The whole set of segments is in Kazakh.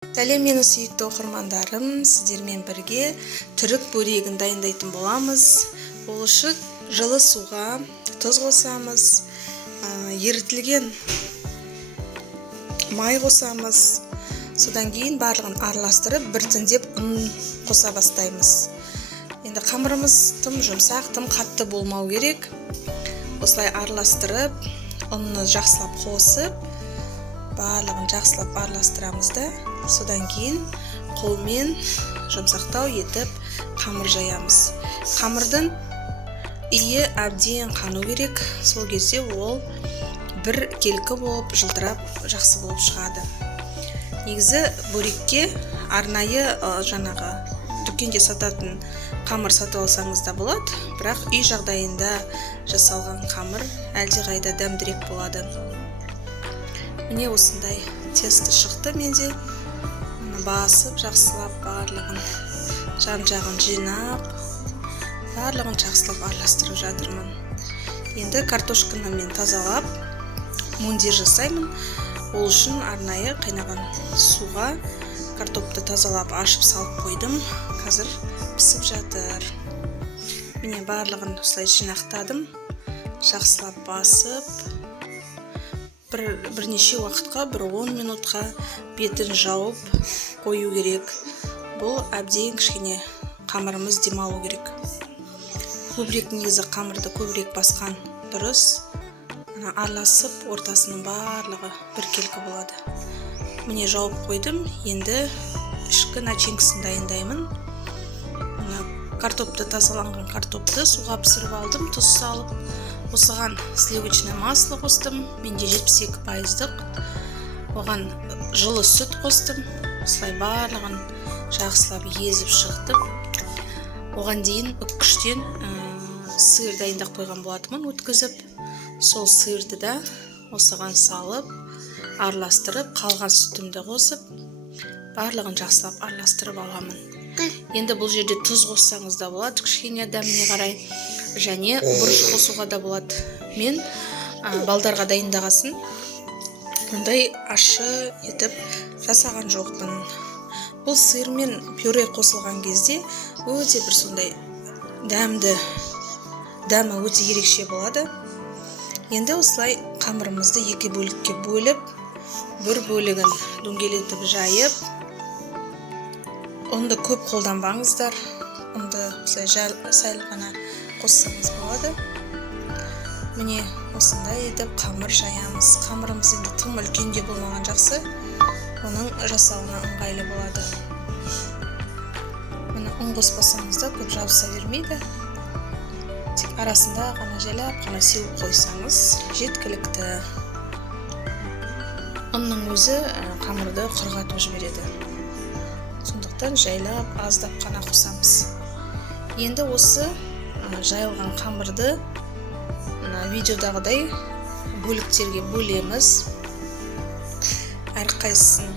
Сәлем мені сүйікті оқырмандарым, сіздермен бірге түрік бөрегін дайындайтын боламыз. Ол үшін жылы суға тұз қосамыз, ерітілген май қосамыз. Содан кейін барлығын араластырып, біртіндеп ұн қоса бастаймыз. Енді қамырымыз тым жұмсақ, тым қатты болмау керек. Осылай араластырып, ұнны жақсылап қосып, барлығын жақсылап араластырамыз да, содан кейін қолмен жұмсақтау етіп қамыр жаямыз. Қамырдың иі әбден қану керек, сол кезде ол бір келкі болып, жылтырап, жақсы болып шығады. Негізі бөрекке арнайы жаңағы дүкенде сататын қамыр сатып алсаңыз да болады, бірақ үй жағдайында жасалған қамыр әлдеқайда дәмдірек болады. Міне осындай тесті шықты менде. Басып, жақсылап барлығын жан-жағын жинап, барлығын жақсылап араластырып жатырмын. Енді картошканы мен тазалап, мундир жасаймын. Ол үшін арнайы қайнаған суға картопты тазалап ашып салып қойдым. Қазір пісіп жатыр. Міне барлығын осылай жинақтадым. Жақсылап басып, бірнеше уақытқа, 10 минутқа бетін жауып қою керек. Бұл әбден кішкене қамырымыз демалу керек. Көбірек негізі қамырды көбірек басқан дұрыс. Араласып, ортасының барлығы бір келкі болады. Міне жауып қойдым. Енді ішкі начинкасын дайындаймын. Картопты, тазаланған картопты суға пісіріп алдым, тұз салып. Осыған сливочное масло қостым. Менде 72%. Оған жылы сүт қостым. Осылай барлығын жақсылап езіп шықтым. Оған дейін үккіштен сыр дайындап қойған болатынмын, өткізіп. Сол сырды да осыған салып, араластырып, қалған сүтімді қосып, барлығын жақсылап араластырып аламын. Енді бұл жерде тұз қоссаңыз да болады, кішкене дәміне қарай. Және бұрыш қосуға да болады. Мен балдарға дайындағасын мұндай ащы етіп жасаған жоқпын. Бұл сыр мен пюре қосылған кезде өте бір сондай дәмі өте ерекше болады. Енді осылай қамырымызды екі бөлікке бөліп, бір бөлігін дөңгелетіп жайып, ұнды көп қолданбаңыздар. Ұнды осылай сәл ғана қоссаңыз болады. Міне осындай етіп қамыр жаямыз. Қамырымыз енді тым үлкен де болмаған жақсы. Оның жасауына ыңғайлы болады. Міне ұн қоспасаңыз да көп жабыса бермейді. Тек арасында ғана жайлап қана сеуіп қойсаңыз жеткілікті. Ұнның өзі қамырды құрғатып жібереді. Сондықтан жайлап аздап қана қосамыз. Енді осы жайылған қамырды видеодағыдай бөліктерге бөлеміз. Әрқайсысын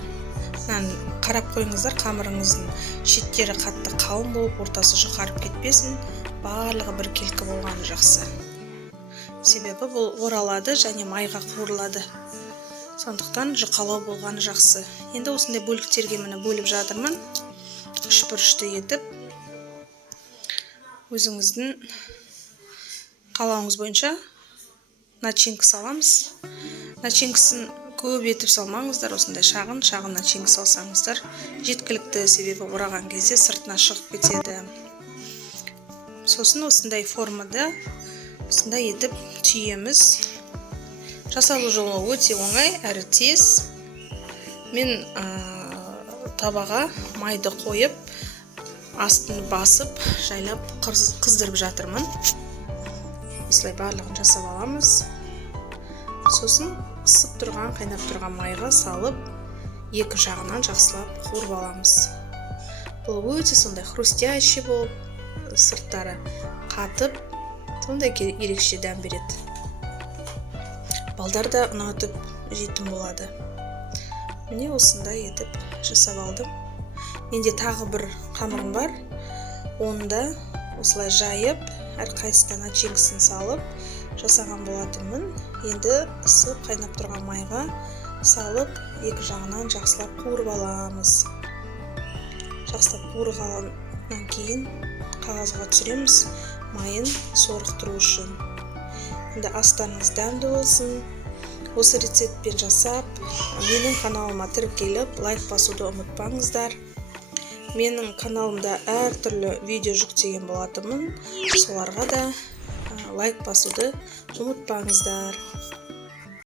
қарап қойыңыздар, қамырыңыздың шеттері қатты қалың болып, ортасы жұқарып кетпесін. Барлығы бір келкі болғаны жақсы. Себебі бұл оралады және майға қуырылады. Сондықтан жұқалау болғаны жақсы. Енді осындай бөліктерге мені бөліп жатырмын. Үшбұрышты етіп, өзіңіздің қалауыңыз бойынша начинка саламыз. Начинкасын көп етіп салмаңыздар, осындай шағын начинка салсаңыздар жеткілікті, себебі ораған кезде сыртына шығып кетеді. Сосын осындай формада осындай етіп түйеміз. Жасалу жолы өте оңай, әрі тез. Мен табаға майды қойып, астын басып, жайлап қыздырып жатырмын. Осылай барлығын жасап аламыз. Сосын ысып тұрған, қайнап тұрған майға салып, екі жағынан жақсылап қуырып аламыз. Бұл өте сондай хрустящий болып, сырттары қатып, сондай ерекше дәм береді. Балдар да ұнатып жейтін болады. Міне осындай етіп жасап алдым. Менде тағы бір қамырым бар. Оны да осылай жайып, әрқайсысына начинкасын салып жасаған болатынмын. Енді ысып қайнап тұрған майға салып, екі жағынан жақсылап қуырып аламыз. Жақсылап қуырғаннан кейін қағазға түсіреміз, майын сорықтыру үшін. Енді астарыңыз дәмді болсын. Осы рецептпен жасап, менің каналыма тіркеліп, лайк басуды ұмытпаңыздар. Менің каналымда әртүрлі видео жүктеген болатынмын. Соларға да лайк басуды ұмытпаңыздар.